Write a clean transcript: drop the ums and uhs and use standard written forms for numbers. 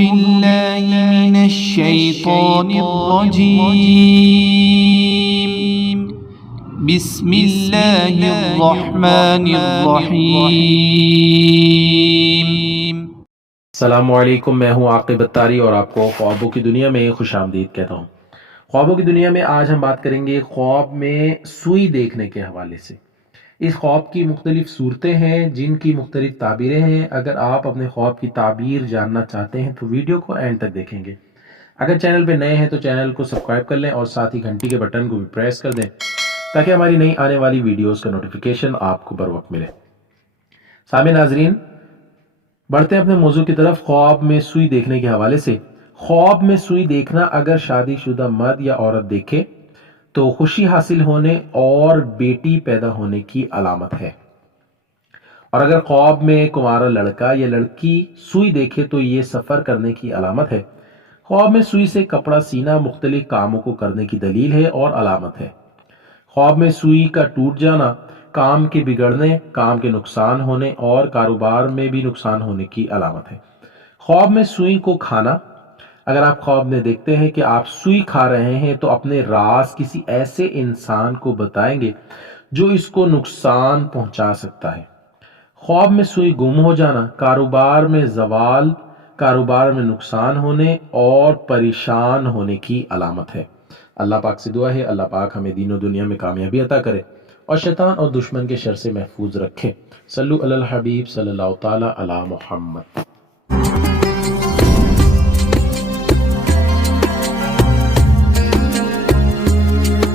بالله من الشيطان الرجيم بسم الله الرحمن الرحيم۔ السلام علیکم، میں ہوں عاقب اتاری اور آپ کو خوابوں کی دنیا میں خوش آمدید کہتا ہوں۔ خوابوں کی دنیا میں آج ہم بات کریں گے خواب میں سوئی دیکھنے کے حوالے سے۔ اس خواب کی مختلف صورتیں ہیں جن کی مختلف تعبیریں ہیں۔ اگر آپ اپنے خواب کی تعبیر جاننا چاہتے ہیں تو ویڈیو کو اینڈ تک دیکھیں گے۔ اگر چینل پہ نئے ہیں تو چینل کو سبسکرائب کر لیں اور ساتھ ہی گھنٹی کے بٹن کو بھی پریس کر دیں تاکہ ہماری نئی آنے والی ویڈیوز کا نوٹیفیکیشن آپ کو بر وقت ملے۔ سامع ناظرین، بڑھتے ہیں اپنے موضوع کی طرف۔ خواب میں سوئی دیکھنے کے حوالے سے، خواب میں سوئی دیکھنا اگر شادی شدہ مرد یا عورت دیکھے تو خوشی حاصل ہونے اور بیٹی پیدا ہونے کی علامت ہے، اور اگر خواب میں کنوارا لڑکا یا لڑکی سوئی دیکھے تو یہ سفر کرنے کی علامت ہے۔ خواب میں سوئی سے کپڑا سینا مختلف کاموں کو کرنے کی دلیل ہے اور علامت ہے۔ خواب میں سوئی کا ٹوٹ جانا کام کے بگڑنے، کام کے نقصان ہونے اور کاروبار میں بھی نقصان ہونے کی علامت ہے۔ خواب میں سوئی کو کھانا، اگر آپ خواب میں دیکھتے ہیں کہ آپ سوئی کھا رہے ہیں تو اپنے راز کسی ایسے انسان کو بتائیں گے جو اس کو نقصان پہنچا سکتا ہے۔ خواب میں سوئی گم ہو جانا کاروبار میں زوال، کاروبار میں نقصان ہونے اور پریشان ہونے کی علامت ہے۔ اللہ پاک سے دعا ہے اللہ پاک ہمیں دین و دنیا میں کامیابی عطا کرے اور شیطان اور دشمن کے شر سے محفوظ رکھے۔ صلو علی الحبیب صلی اللہ تعالی علی محمد۔